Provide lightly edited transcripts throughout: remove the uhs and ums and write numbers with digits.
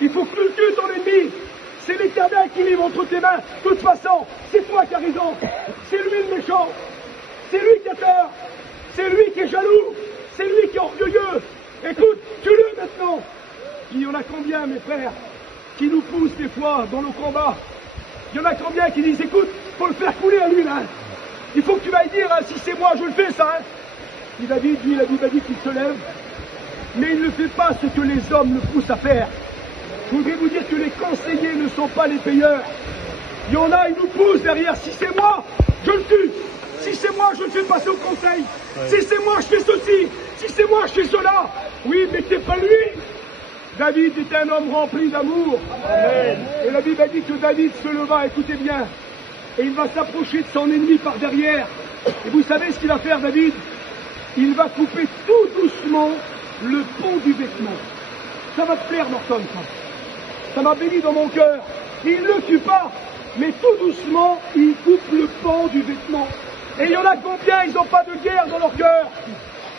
Il faut que tu tues ton ennemi. C'est l'Éternel qui livre entre tes mains. De toute façon, c'est toi qui as raison. C'est lui le méchant. C'est lui qui a tort. C'est lui qui est jaloux. C'est lui qui est orgueilleux. Écoute, tue-le maintenant. Il y en a combien, mes frères, qui nous poussent des fois dans nos combats? Il y en a combien qui disent, écoute, faut le faire couler à lui, là. Il faut que tu m'ailles dire, hein, si c'est moi, je le fais, ça. Hein. Et David, lui, la Bible a dit qu'il se lève, mais il ne fait pas ce que les hommes le poussent à faire. Je voudrais vous dire que les conseillers ne sont pas les payeurs. Il y en a, ils nous poussent derrière. Si c'est moi, je le tue. Si c'est moi, je le fais passer au conseil. Ouais. Si c'est moi, je fais ceci. Si c'est moi, je fais cela. Oui, mais c'est pas lui. David était un homme rempli d'amour. Et la Bible a dit que David se leva, écoutez bien, et il va s'approcher de son ennemi par derrière. Et vous savez ce qu'il va faire, David? Il va couper tout doucement le pont du vêtement. Ça va te plaire, Norton, ça. Ça m'a béni dans mon cœur. Il ne le tue pas, mais tout doucement, il coupe le pan du vêtement. Et il y en a combien, ils n'ont pas de guerre dans leur cœur.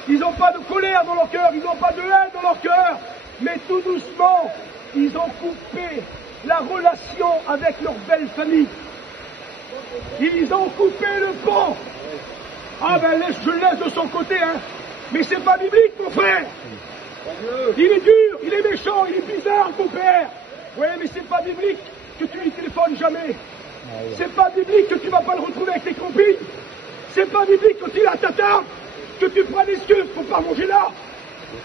Ils n'ont pas de colère dans leur cœur, ils n'ont pas de haine dans leur cœur. Mais tout doucement, ils ont coupé la relation avec leur belle famille. Ils ont coupé le pont. Ah ben, je le laisse de son côté, hein. Mais c'est pas biblique, mon frère. Il est dur, il est méchant, il est bizarre, ton père. Oui, mais c'est pas biblique que tu lui téléphones jamais. C'est pas biblique que tu vas pas le retrouver avec tes copines. C'est pas biblique que tu es à ta table, que tu prends l'excuse pour pas manger là.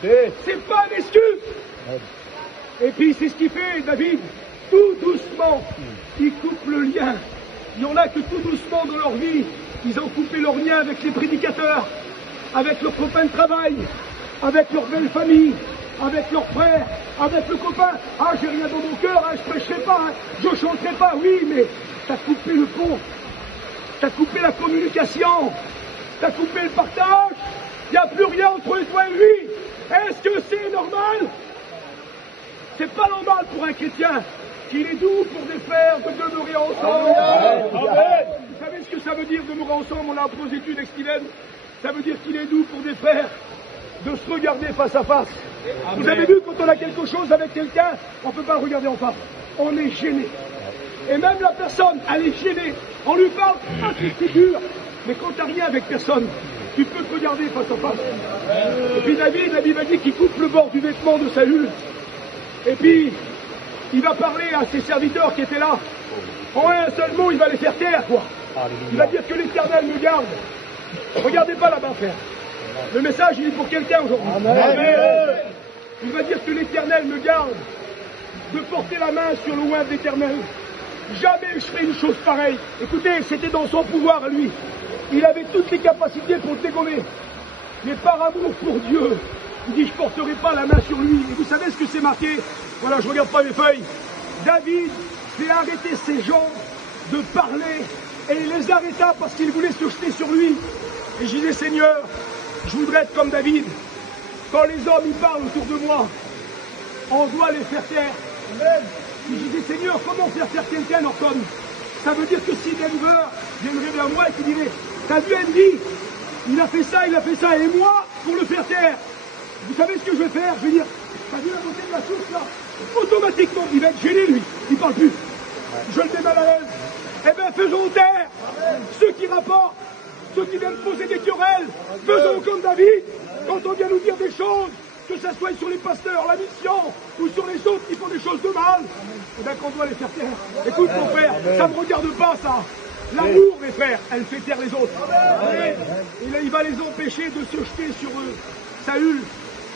C'est pas une excuse. Et puis c'est ce qu'il fait, David. Tout doucement, il coupe le lien. Il y en a que tout doucement dans leur vie, ils ont coupé leur lien avec les prédicateurs, avec leurs copains de travail, avec leur belle famille, avec leurs frères, avec le copain. Ah, j'ai rien dans mon cœur, hein, je prêcherai pas, hein, je chanterai pas, oui, mais t'as coupé le pont, t'as coupé la communication, t'as coupé le partage, il n'y a plus rien entre toi et lui. Est-ce que c'est normal? C'est pas normal pour un chrétien qu'il est doux pour des frères de demeurer ensemble. Amen. Vous savez ce que ça veut dire demeurer ensemble? On l'a appris aux études ex-Steven. Ça veut dire qu'il est doux pour des frères de se regarder face à face. Amen. Vous avez vu, quand on a quelque chose avec quelqu'un, on ne peut pas regarder en face. On est gêné. Et même la personne, elle est gênée. On lui parle, ah c'est dur. Mais quand tu n'as rien avec personne, tu peux te regarder face à face. Et puis David, la Bible a dit qu'il coupe le bord du vêtement de Saül. Et puis, il va parler à ses serviteurs qui étaient là. En un seul mot, il va les faire taire, quoi. Il va dire que l'Éternel me garde. Regardez pas là-bas, frère. Le message, il est pour quelqu'un aujourd'hui. Il va dire que l'Éternel me garde de porter la main sur le oint de l'Éternel. Jamais je ferai une chose pareille. Écoutez, c'était dans son pouvoir à lui. Il avait toutes les capacités pour le dégommer. Mais par amour pour Dieu, il dit, je ne porterai pas la main sur lui. Et vous savez ce que c'est marqué? Voilà, je ne regarde pas mes feuilles. David fait arrêter ces gens de parler. Et il les arrêta parce qu'il voulait se jeter sur lui. Et je disais, Seigneur, je voudrais être comme David. Quand les hommes y parlent autour de moi, on doit les faire taire. Et je disais, Seigneur, comment faire taire quelqu'un, Norton? Ça veut dire que si Denver viendrait vers moi et qu'il dirait, t'as vu Andy, il a fait ça, et moi, pour le faire taire, vous savez ce que je vais faire? Je vais dire, t'as vu la beauté de la source là? Automatiquement, il va être gêné lui, il parle plus. Je le mets mal à l'aise. Eh bien, faisons taire ceux qui rapportent, ceux qui viennent poser des querelles. Faisons comme David, quand on vient nous dire des choses, que ça soit sur les pasteurs, la mission, ou sur les autres qui font des choses de mal, eh bien qu'on doit les faire taire. Écoute mon frère, ça ne me regarde pas ça. L'amour, mes frères, elle fait taire les autres. Et là, il va les empêcher de se jeter sur eux. Saül,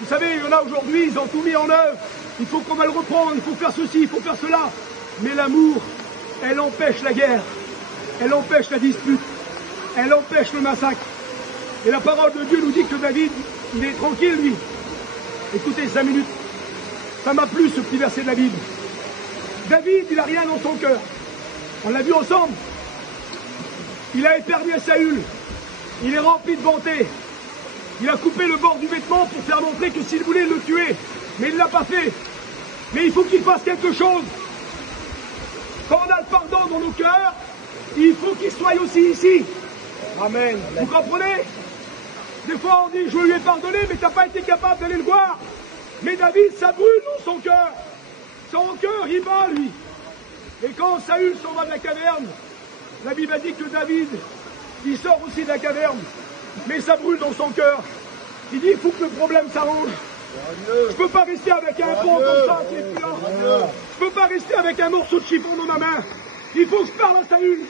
vous savez, il y en a aujourd'hui, ils ont tout mis en œuvre. Il faut qu'on va le reprendre, il faut faire ceci, il faut faire cela. Mais l'amour, elle empêche la guerre. Elle empêche la dispute. Elle empêche le massacre. Et la parole de Dieu nous dit que David, il est tranquille, lui. Écoutez, 5 minutes. Ça m'a plu, ce petit verset de la Bible. David, il n'a rien dans son cœur. On l'a vu ensemble. Il a éternué Saül. Il est rempli de bonté. Il a coupé le bord du vêtement pour faire montrer que s'il voulait le tuer. Mais il ne l'a pas fait. Mais il faut qu'il fasse quelque chose. Quand on a le pardon dans nos cœurs, il faut qu'il soit aussi ici. Amen. Vous comprenez? Des fois on dit, je lui ai pardonné, mais tu n'as pas été capable d'aller le voir. Mais David, ça brûle dans son cœur. Son cœur, il bat, lui. Et quand Saül s'en va de la caverne, la Bible a dit que David, il sort aussi de la caverne, mais ça brûle dans son cœur. Il dit, il faut que le problème s'arrange. Je peux pas rester avec un pan comme ça qui est plus là. Je peux pas rester avec un morceau de chiffon dans ma main. Il faut que je parle à Saül.